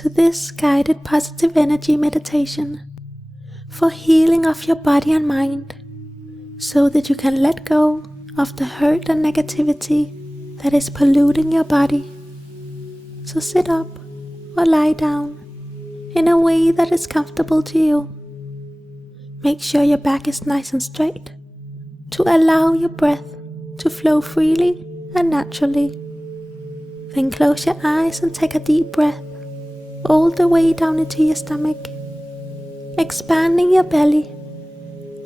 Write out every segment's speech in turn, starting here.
to this guided positive energy meditation for healing of your body and mind, so that you can let go of the hurt and negativity that is polluting your body. So sit up or lie down in a way that is comfortable to you. Make sure your back is nice and straight to allow your breath to flow freely and naturally. Then close your eyes and take a deep breath all the way down into your stomach, expanding your belly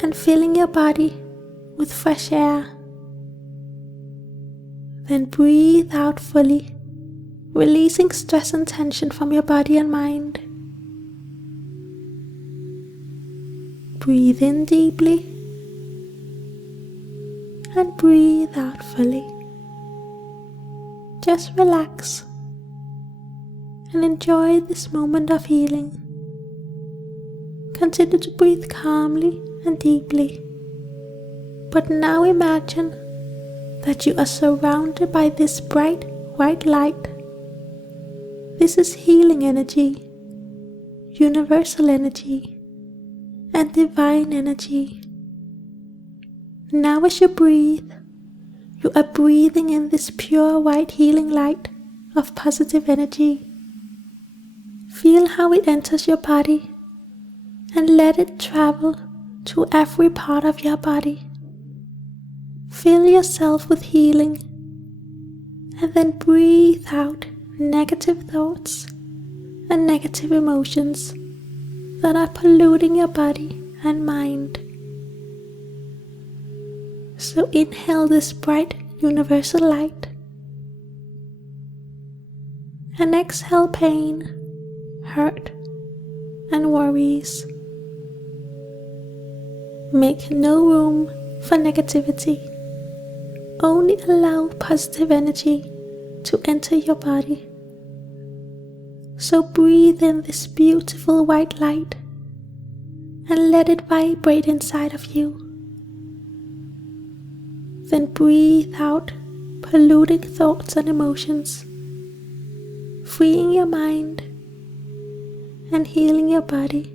and filling your body with fresh air. Then breathe out fully, releasing stress and tension from your body and mind. Breathe in deeply and breathe out fully. Just relax and enjoy this moment of healing. Continue to breathe calmly and deeply. But now imagine that you are surrounded by this bright white light. This is healing energy, universal energy, and divine energy. Now as you breathe, you are breathing in this pure white healing light of positive energy. Feel how it enters your body and let it travel to every part of your body. Fill yourself with healing and then breathe out negative thoughts and negative emotions that are polluting your body and mind. So inhale this bright universal light and exhale pain, hurt, and worries. Make no room for negativity. Only allow positive energy to enter your body. So breathe in this beautiful white light and let it vibrate inside of you. Then breathe out polluting thoughts and emotions, freeing your mind and healing your body.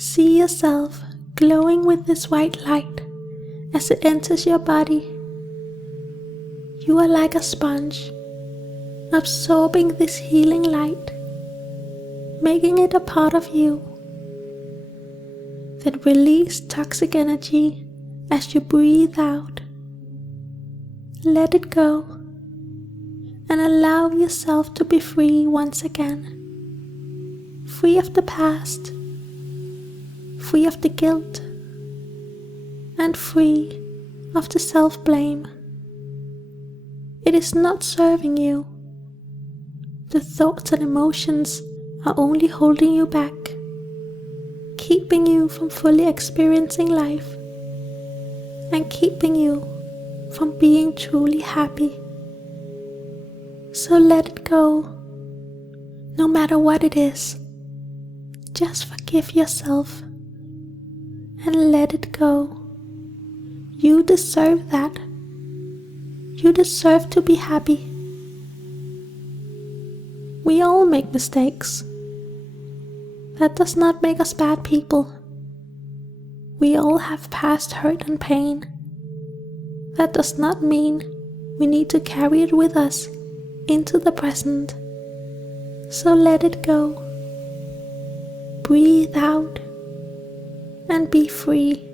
See yourself glowing with this white light as it enters your body. You are like a sponge, absorbing this healing light, making it a part of you. Then release toxic energy as you breathe out. Let it go and allow yourself to be free once again. Free of the past, free of the guilt, and free of the self-blame. It is not serving you. The thoughts and emotions are only holding you back, keeping you from fully experiencing life, and keeping you from being truly happy. So let it go, no matter what it is. Just forgive yourself and let it go. You deserve that. You deserve to be happy. We all make mistakes. That does not make us bad people. We all have past hurt and pain. That does not mean we need to carry it with us into the present. So let it go breathe out and be free.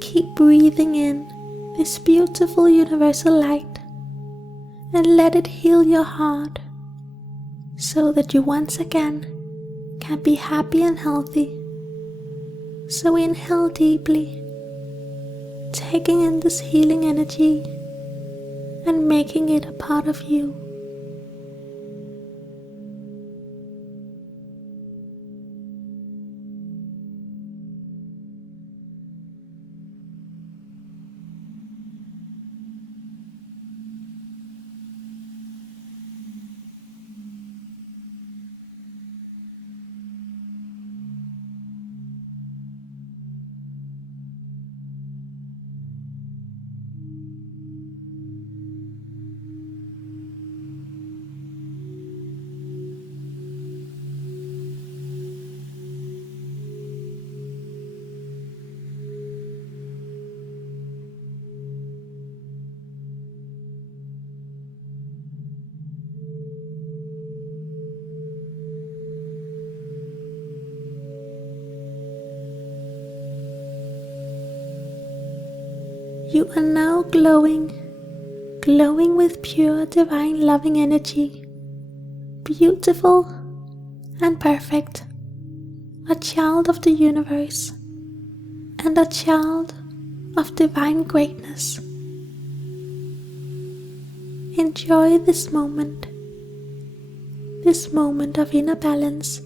Keep breathing in this beautiful universal light and let it heal your heart so that you once again can be happy and healthy. So inhale deeply, taking in this healing energy and making it a part of you. You are now glowing with pure divine loving energy, beautiful and perfect, a child of the universe and a child of divine greatness. Enjoy this moment of inner balance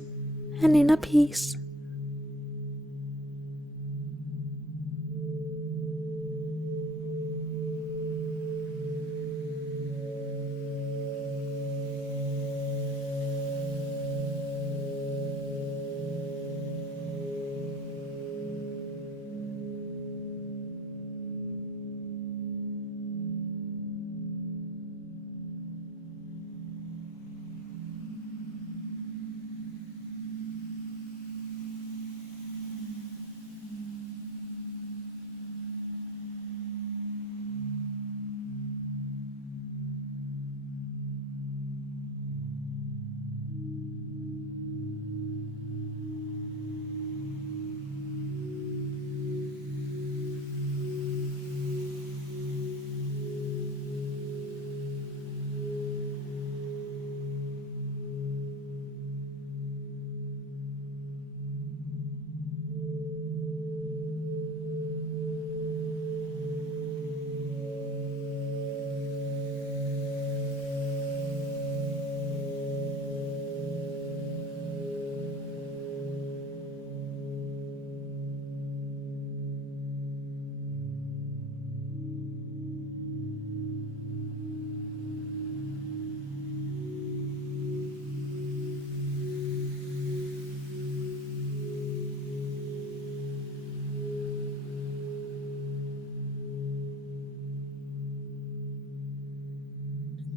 and inner peace.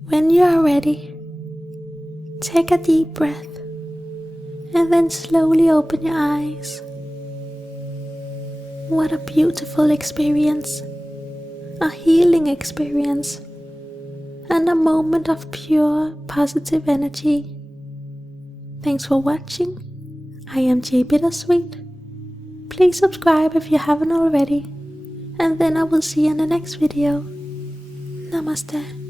When you are ready, take a deep breath and then slowly open your eyes. What a beautiful experience, a healing experience, and a moment of pure positive energy. Thanks for watching. I am J. Bittersweet. Please subscribe if you haven't already, and then I will see you in the next video. Namaste.